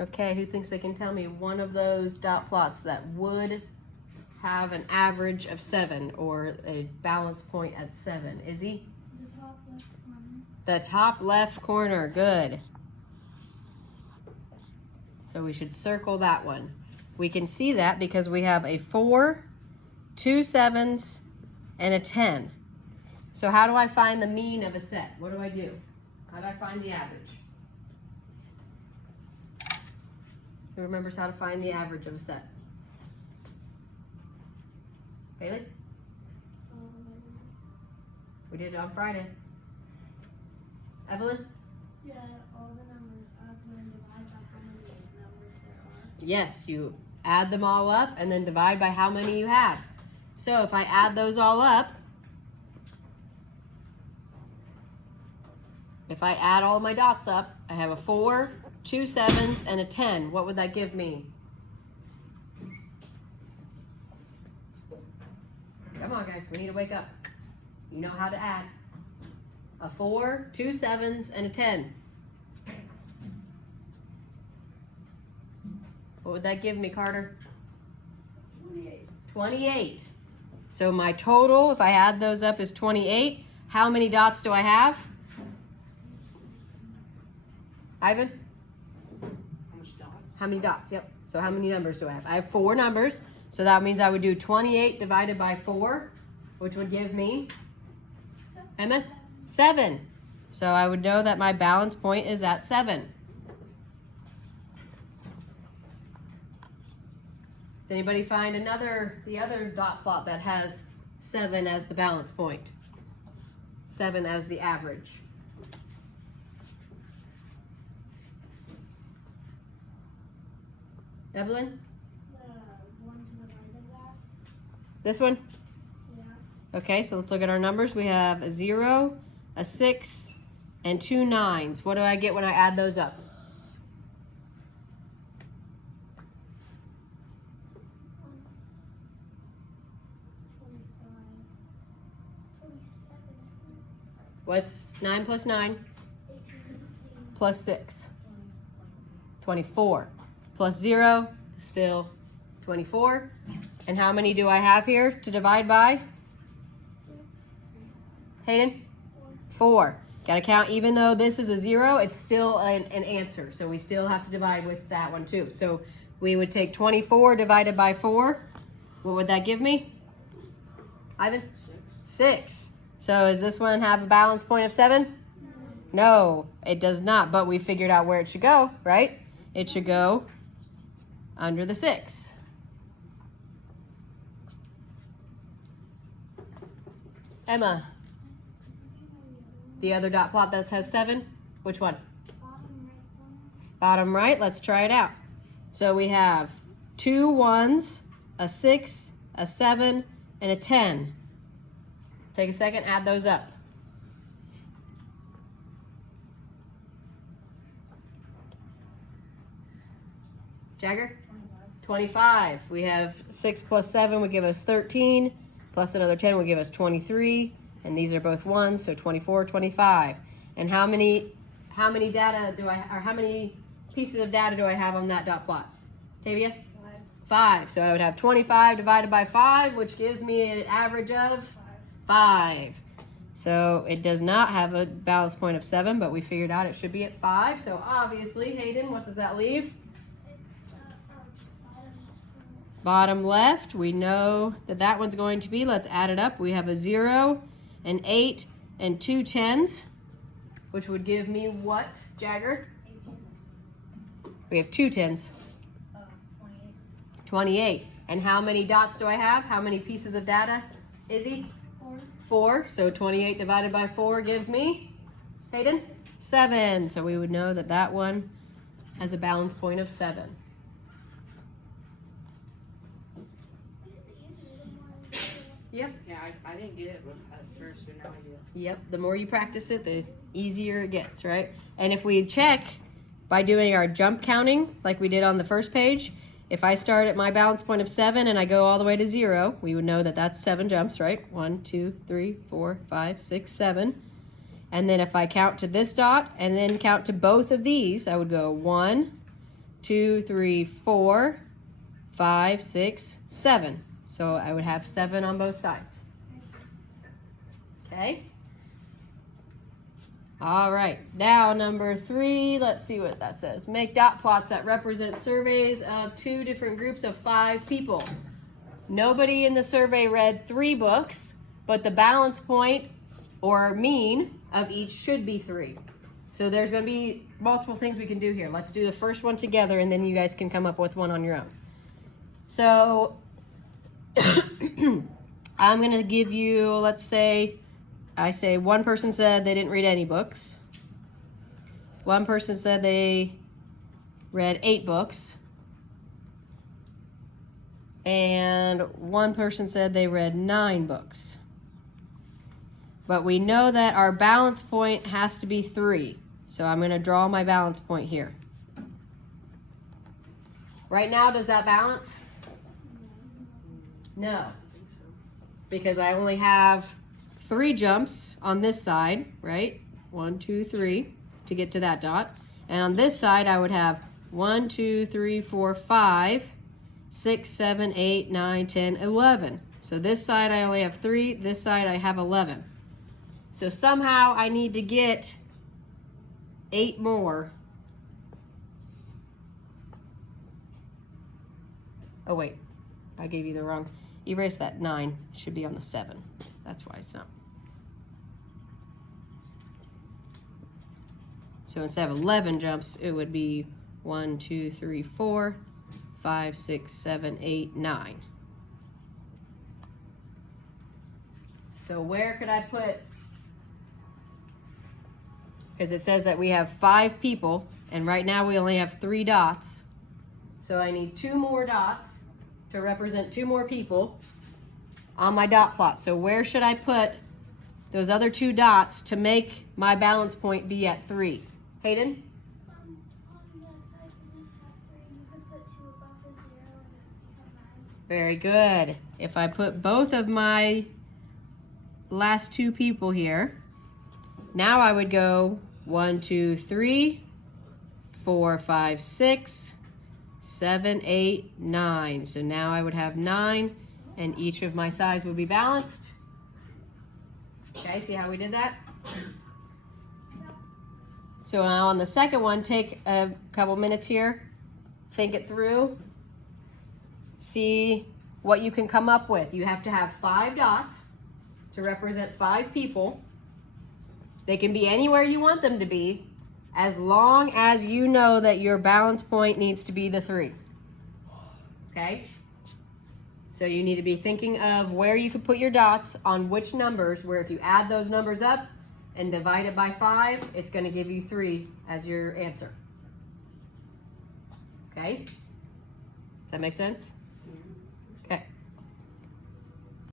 Okay, who thinks they can tell me one of those dot plots that would have an average of 7 or a balance point at 7? Izzy? The top left corner. The top left corner, good. So we should circle that one. We can see that because we have a 4, 2 7s, and a 10. So how do I find the mean of a set? What do I do? How do I find the average? Who remembers how to find the average of a set? Haley? We did it on Friday. Evelyn? Yeah, all the numbers up and then divide by how many numbers there are. Yes, you add them all up and then divide by how many you have. So if I add those all up, if I add all my dots up, I have a 4, 2 7s, and a 10. What would that give me? Come on, guys, we need to wake up. You know how to add. A 4, 2 7s, and a 10. What would that give me, Carter? 28. 28. So my total, if I add those up, is 28. How many dots do I have? Ivan? How much dots? How many dots? Yep. So how many numbers do I have? I have 4 numbers. So that means I would do 28 divided by 4, which would give me, Emma? 7. So I would know that my balance point is at 7. Does anybody find the other dot plot that has 7 as the balance point? 7 as the average. Evelyn? The one to the right of that. This one? Yeah. Okay, so let's look at our numbers. We have a 0, a 6, and 2 9s. What do I get when I add those up? 27. What's 9 plus 9? 18. Plus 6. 24. Plus 0, still 24. And how many do I have here to divide by? Hayden? 4. Got to count, even though this is a 0, it's still an answer. So we still have to divide with that one too. So we would take 24 divided by 4. What would that give me? Ivan? 6. So does this one have a balance point of 7? No, it does not, but we figured out where it should go, right? It should go under the 6. Emma, the other dot plot that has 7, which one? Bottom right corner. Bottom right, let's try it out. So we have 2 1s, a 6, a 7, and a 10. Take a second, add those up. Jagger? 25. We have 6 plus 7 would give us 13, plus another 10 would give us 23, and these are both 1s, so 24, 25. And how many data do I, or how many pieces of data do I have on that dot plot? Tavia? 5. So I would have 25 divided by 5, which gives me an average of 5. So it does not have a balance point of 7, but we figured out it should be at 5. So obviously, Hayden, what does that leave? Bottom left, we know that that one's going to be, let's add it up. We have a 0, an 8, and 2 10s, which would give me what, Jagger? 18. We have 2 10s. 28. 28. And how many dots do I have? How many pieces of data? Izzy? 4. 4. So 28 divided by 4 gives me, Hayden? 7. So we would know that that one has a balance point of 7. Yep. Yeah, I didn't get it at first, but now I do. Yep. The more you practice it, the easier it gets, right? And if we check by doing our jump counting, like we did on the first page, if I start at my balance point of 7 and I go all the way to 0, we would know that that's 7 jumps, right? 1, 2, 3, 4, 5, 6, 7. And then if I count to this dot and then count to both of these, I would go 1, 2, 3, 4, 5, 6, 7. So I would have 7 on both sides. Okay? All right, now number 3, let's see what that says. Make dot plots that represent surveys of 2 different groups of 5 people. Nobody in the survey read 3 books, but the balance point or mean of each should be 3. So there's going to be multiple things we can do here. Let's do the first one together, and then you guys can come up with one on your own. So I'm going to give you, let's say, I say one person said they didn't read any books. One person said they read 8 books. And one person said they read 9 books. But we know that our balance point has to be 3. So I'm going to draw my balance point here. Right now, does that balance? No. Because I only have 3 jumps on this side, right? 1, 2, 3 to get to that dot. And on this side, I would have 1, 2, 3, 4, 5, 6, 7, 8, 9, 10, 11. So this side I only have 3, this side I have 11. So somehow I need to get 8 more. Oh wait, I gave you the wrong. Erase that 9, it should be on the 7. That's why it's not. So instead of 11 jumps, it would be 1, 2, 3, 4, 5, 6, 7, 8, 9. So where could I put, because it says that we have 5 people, and right now we only have 3 dots. So I need 2 more dots to represent 2 more people on my dot plot. So where should I put those other 2 dots to make my balance point be at 3? Hayden? On the side that this has 3, you could put 2 above the 0 and it would become 9. Very good. If I put both of my last 2 people here, now I would go 1, 2, 3, 4, 5, 6, 7, 8, 9. So now I would have 9, and each of my sides would be balanced. Okay, see how we did that? So now on the second one, take a couple minutes here, think it through, see what you can come up with. You have to have 5 dots to represent 5 people. They can be anywhere you want them to be, as long as you know that your balance point needs to be the 3. Okay? So you need to be thinking of where you could put your dots on which numbers, where if you add those numbers up and divide it by 5, it's going to give you 3 as your answer. Okay? Does that make sense?